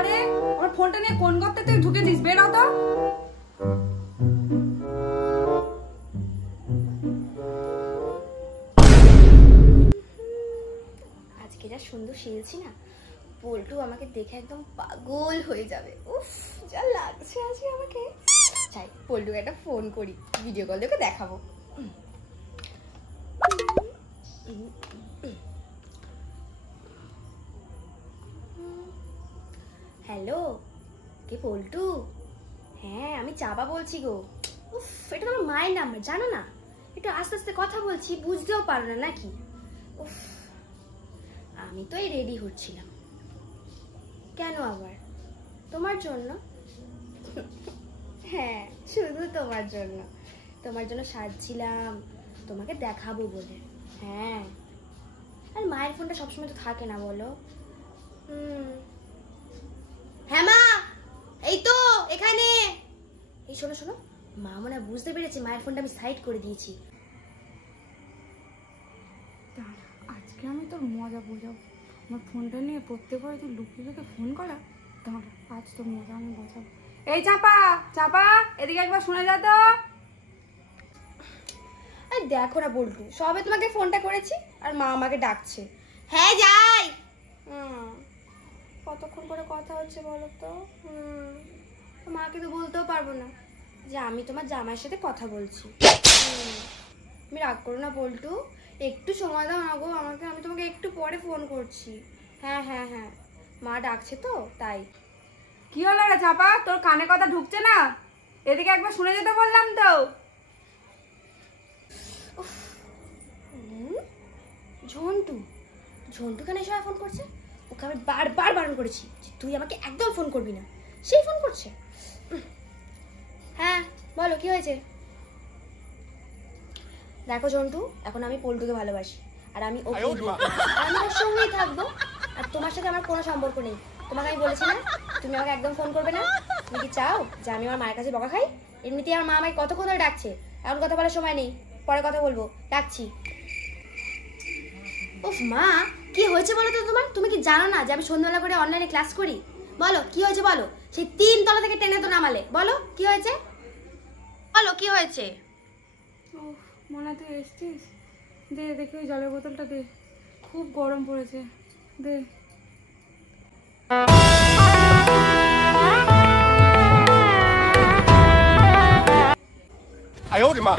বাবারে, আমার ফোনটা নিয়ে কোন গর্তে তুই ঢুকেছিস? বের হ তো। আজকে যা সুন্দর সেজেছি না, পল্টু আমাকে দেখে একদম পাগল হয়ে যাবে। উফ, যা লাগছে আজকে আমাকে। চাই পল্টুকে একটা ফোন করি, ভিডিও কল দেখে দেখাবো। হ্যালো, কে পল্টু? হ্যাঁ, আমি চাপা বলছি গো। উফ, এটা তো আমার মায়ের নাম্বার, জানো না? একটু আস্তে আস্তে কথা বলছি, বুঝতেও পারো না নাকি? উফ, আমি তো এই রেডি হচ্ছিলাম। কেন আবার? তোমার জন্য? হ্যাঁ, শুধু তোমার জন্য। তোমার জন্য সাজছিলাম, তোমাকে দেখাবো বলে। হ্যাঁ, আর মায়ের ফোনটা সবসময় তো থাকে না, বলো? হ্যাঁ মা, এই তো এখানে। এই শোনো শোনো, মা মনে হয় বুঝতে পেরেছে মায়ের ফোনটা আমি সাইড করে দিয়েছি। আজকে আমি তোর মজা বোঝাবো। আমার ফোনটা নিয়ে প্রত্যেকবার তুই লুকিয়ে লুকিয়ে ফোন করা, দাঁড়া আজ তোর মজা আমি বোঝাবো। এই চাপা, চাপা, এদিকে একবার শুনে যা তো। আর দেখো না বল্টু, সবে তোমাকে ফোনটা করেছি আর মা আমাকে ডাকছে। হ্যাঁ যাই। কতক্ষণ করে কথা হচ্ছে বলো তো? মাকে তো বলতেও পারবো না যে আমি তোমার জামাইয়ের সাথে কথা বলছি। তুমি রাগ করো না বল্টু, একটু সময় দাও না গো আমাকে, আমি তোমাকে একটু পরে ফোন করছি। হ্যাঁ হ্যাঁ হ্যাঁ, মা ডাকছে তো তাই। কি হলো রে চাপা, তোর কানে কথা ঢুকছে না? এদিকে একবার শুনে যেতে বললাম তো। ঝন্টু, ঝন্টু কেন এসে ফোন করছে? ওকে আমি বারবার বারণ করেছি যে তুই আমাকে একদম ফোন করবি না, সেই ফোন করছে। হ্যাঁ বলো, কি হয়েছে? দেখো ঝন্টু, এখন আমি পল্টুকে ভালোবাসি আর আমি ওকে আমি ওর সঙ্গেই থাকবো। আর তোমার সাথে আমার কোনো সম্পর্ক নেই। তোমাকে আমি বলেছি না তুমি আমাকে একদম ফোন করবে না? তুমি কি চাও যে আমি আমার মায়ের কাছে বকা খাই? এমনিতেই আমার মা আমাকে কতক্ষণ ধরে ডাকছে, এখন কথা বলার সময় নেই, পরে কথা বলবো, ডাকছি। উফ মা, কি হয়েছে বলো তো তোমার? তুমি কি জানো না যে আমি সন্ধ্যাবেলা করে অনলাইনে ক্লাস করি? বলো কি হয়েছে বলো। সেই 3 তলা থেকে টেনে তো নামালে, বলো কি হয়েছে? বলো কি হয়েছে? উফ, মনে তুই এসছিস, দে দেখি ওই জলের বোতলটা দে, খুব গরম পড়েছে, দে।哎呦我的妈！